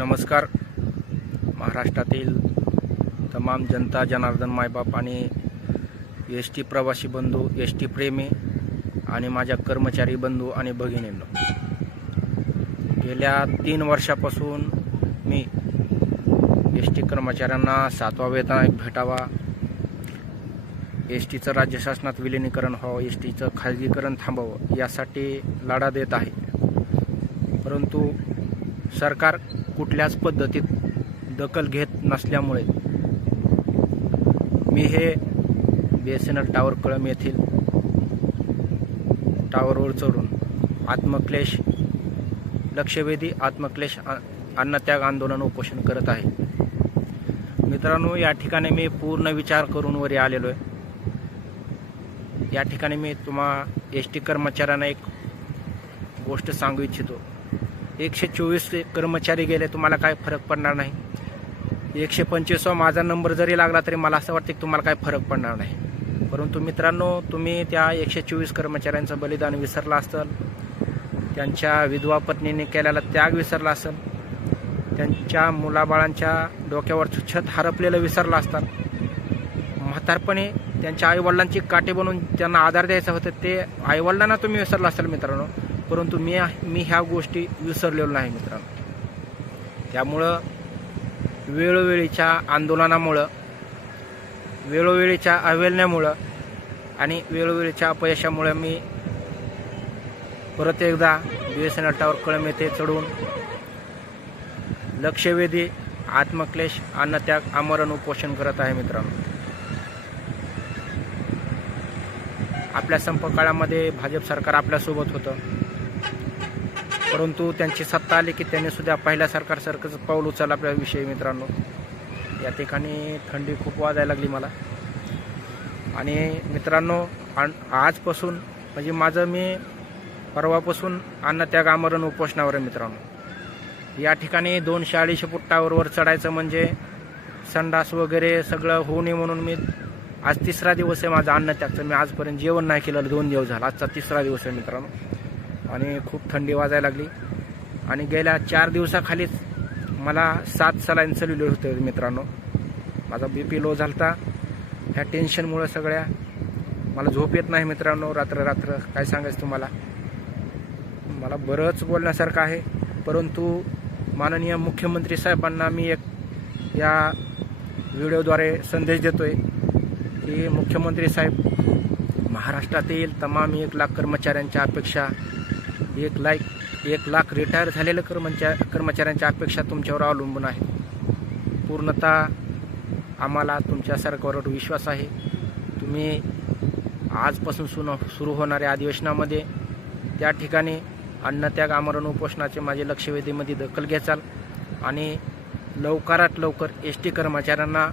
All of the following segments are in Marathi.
नमस्कार. महाराष्ट्रातील तमाम जनता जनार्दन मायबाप आणि एस टी प्रवासी बंधू एस टी प्रेमी आणि माझ्या कर्मचारी बंधू आणि भगिनींनो गेल्या तीन वर्षापासून मी एस टी कर्मचाऱ्यांना सातवा वेतन आयोग भेटावा एस टीचं राज्य शासनात विलिनीकरण व्हावं एस टीचं खाजगीकरण थांबावं यासाठी लढा देत आहे. परंतु सरकार कुठल्याच पद्धतीत दखल घेत नसल्यामुळे मी हे B S N L tower Kalam येथील टावरवर चढून आत्मक्लेश लक्षवेधी आत्मक्लेश अन्नत्याग आंदोलन उपोषण करत आहे. मित्रांनो या ठिकाणी मी पूर्ण विचार करून वरी आलेलो आहे. या ठिकाणी मी तुम्हा एस टी कर्मचाऱ्यांना एक गोष्ट सांगू इच्छितो. एकशे चोवीस कर्मचारी गेले तुम्हाला काय फरक पडणार नाही. एकशे पंचवीसवा माझा नंबर जरी लागला तरी मला असं वाटतं की तुम्हाला काय फरक पडणार नाही. परंतु मित्रांनो तुम्ही त्या एकशे चोवीस कर्मचाऱ्यांचं बलिदान विसरला असाल त्यांच्या विधवा पत्नीने केलेला त्याग विसरला असेल त्यांच्या मुलाबाळांच्या डोक्यावरचं छत हरपलेलं विसरलं असतात म्हातारपणे त्यांच्या आईवडिलांची काटे बनवून त्यांना आधार द्यायचा होता ते आईवडिलांना तुम्ही विसरला असाल मित्रांनो. परंतु मी मी ह्या गोष्टी विसरलेलो नाही मित्रांनो. त्यामुळं वेळोवेळीच्या आंदोलनामुळं वेळोवेळीच्या अवेलण्यामुळं आणि वेळोवेळीच्या अपयशामुळं मी परत एकदा B S N L tower Kalam येथे चढून लक्षवेधी आत्मक्लेश अन्नत्याग आमरण उपोषण करत आहे मित्रांनो. आपल्या संपकाळामध्ये भाजप सरकार आपल्यासोबत होतं. परंतु त्यांची सत्ता आली की त्यांनी सुद्धा पहिल्या सरकारसारखंच पाऊल उचललं आपल्या विषयी मित्रांनो. या ठिकाणी थंडी खूप वाजायला लागली मला. आणि मित्रांनो आजपासून म्हणजे माझं मी परवापासून अन्नत्याग आमरण उपोषणावर आहे मित्रांनो. या ठिकाणी दोनशे अडीचशे फुट्टावरवर चढायचं म्हणजे संडास वगैरे सगळं होऊ नये म्हणून मी आज तिसरा दिवस आहे माझा अन्नत्यागचं. मी आजपर्यंत जेवण नाही केलं दोन दिवस झाला. आजचा तिसरा दिवस आहे मित्रांनो. आणि खूप थंडी वाजायला लागली. आणि गेल्या चार दिवसाखालीच मला सात सलाईन चलवले होते मित्रांनो. माझा बी पी लो झालता. ह्या टेन्शनमुळं सगळ्या. मला झोप येत नाही मित्रांनो रात्र रात्र. काय सांगायचं तुम्हाला? मला बरंच बोलण्यासारखं आहे. परंतु माननीय मुख्यमंत्री साहेबांना मी एक या व्हिडिओद्वारे संदेश देतोय की मुख्यमंत्री साहेब महाराष्ट्रातील तमाम एक लाख कर्मचाऱ्यांच्या अपेक्षा एक लाख एक लाख रिटायर झालेल्या कर्मचा कर्मचाऱ्यांच्या अपेक्षा तुमच्यावर अवलंबून आहेत. पूर्णतः आम्हाला तुमच्या सरकारवर विश्वास आहे. तुम्ही आजपासून सुन सुरू होणाऱ्या अधिवेशनामध्ये त्या ठिकाणी अन्नत्याग आमरण उपोषणाचे माझे लक्षवेधीमध्ये दखल घ्याचाल आणि लवकरात लवकर एस टी कर्मचाऱ्यांना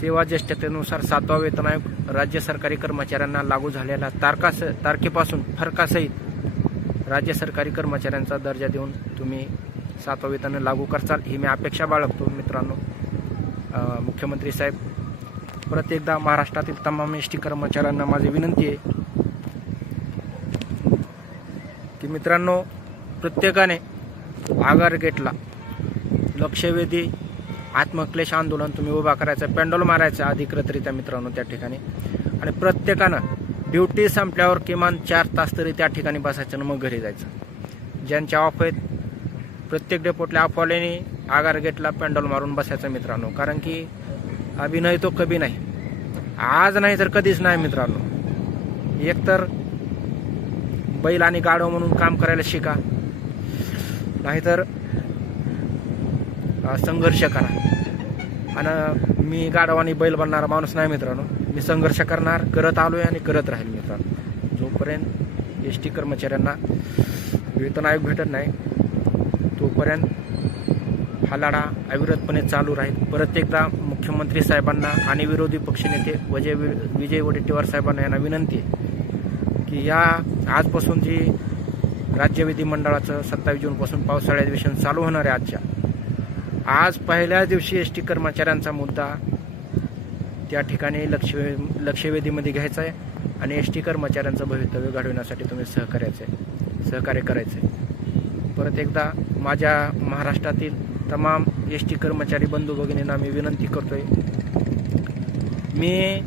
सेवा ज्येष्ठतेनुसार सातवा वेतन आयोग राज्य सरकारी कर्मचाऱ्यांना लागू झालेल्या तारकास तारखेपासून फरकासहित राज्य सरकारी कर्मचाऱ्यांचा दर्जा देऊन तुम्ही सातवा वेतन लागू करचाल. ही मी अपेक्षा बाळगतो मित्रांनो. मुख्यमंत्री साहेब परत एकदा महाराष्ट्रातील तमाम एस टी कर्मचाऱ्यांना माझी विनंती आहे की मित्रांनो प्रत्येकाने आगार गेटला लक्षवेधी आत्मक्लेश आंदोलन तुम्ही उभा करायचं पेंडॉल मारायचं अधिकृतरित्या मित्रांनो त्या ठिकाणी. आणि प्रत्येकानं ड्युटी संपल्यावर किमान चार तास तरी त्या ठिकाणी बसायचं आणि मग घरी जायचं. ज्यांच्या ऑफ आहेत प्रत्येक डेपोटल्या अफवाल्याने आगार गेटला पेंडॉल मारून बसायचं मित्रांनो. कारण की अभिनय तो कभी नाही. आज नाही तर कधीच नाही मित्रांनो. एकतर बैल आणि गाडव म्हणून काम करायला शिका. नाहीतर संघर्ष करा. आणि मी गाडव बैल बनणारा माणूस नाही मित्रांनो. मी संघर्ष करणार करत आलोय आणि करत राहील मित्रांनो. जोपर्यंत एस टी कर्मचाऱ्यांना वेतन आयोग भेटत नाही तोपर्यंत हा लढा अविरतपणे चालू राहील. परत एकदा मुख्यमंत्री साहेबांना आणि विरोधी पक्षनेते विजय विजय वडेट्टीवार साहेबांना यांना विनंती आहे की या आजपासून जी राज्य विधिमंडळाचं सत्तावीस जूनपासून पावसाळी अधिवेशन चालू होणार आहे आजच्या आज पहिल्या दिवशी एस टी कर्मचाऱ्यांचा मुद्दा त्या ठिकाणी लक्ष लक्षवेधीमध्ये घ्यायचा आहे आणि एस टी कर्मचाऱ्यांचं भवितव्य घडविण्यासाठी तुम्ही सहकार्याचं आहे सहकार्य करायचं. आहे परत एकदा माझ्या महाराष्ट्रातील तमाम एस टी कर्मचारी बंधू भगिनींना मी विनंती करतोय मी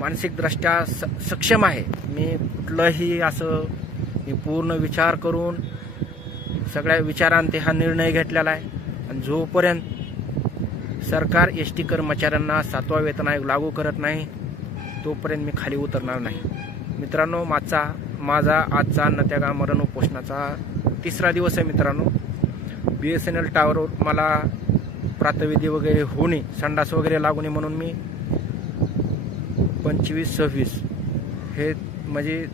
मानसिकदृष्ट्या स सक्षम आहे. मी कुठलंही असं मी पूर्ण विचार करून सगळ्या विचारांते हा निर्णय घेतलेला आहे. आणि जोपर्यंत सरकार एस टी कर्मचाऱ्यांना सातवा वेतन आयोग लागू करत नाही तोपर्यंत मी खाली उतरणार नाही. मित्रांनो माझा माझा आजचा नत्यागा मरण उपोषणाचा तिसरा दिवस आहे मित्रांनो. बी एस एन एल टावरवर मला प्रातविधी वगैरे होऊ नये संडास वगैरे लागू नये म्हणून मी पंचवीस सव्वीस हे म्हणजे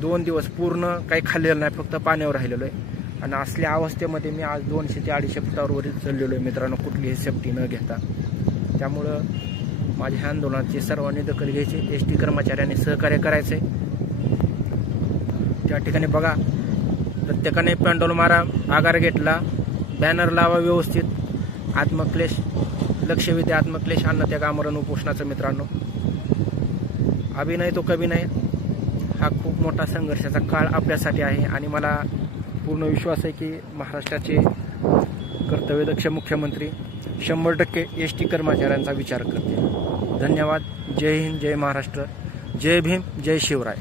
दोन दिवस पूर्ण काही खाल्लेलं नाही फक्त पाण्यावर राहिलेलो आहे. आणि असल्या अवस्थेमध्ये मी आज दोनशे ते अडीचशे फुटावर वरील चाललेलो आहे. मित्रांनो कुठलीही सेफ्टी न घेता. त्यामुळं माझ्या आंदोलनाची सर्वांनी दखल घ्यायची. एस टी कर्मचाऱ्यांनी सहकार्य करायचे त्या ठिकाणी बघा प्रत्येकाने पेंडोल मारा आगार घेतला बॅनर लावा व्यवस्थित. आत्मक्लेश लक्ष आत्मक्लेश. अन्न त्या कामरण उपोषणाचं मित्रांनो. अभिनय तो कभी नाही. हा खूप मोठा संघर्षाचा काळ आपल्यासाठी आहे आणि मला पूर्ण विश्वास आहे की महाराष्ट्राचे कर्तव्यदक्ष मुख्यमंत्री शंभर टक्के एस टी कर्मचाऱ्यांचा विचार करतील. धन्यवाद. जय हिंद जय महाराष्ट्र. जय भीम जय शिवराय.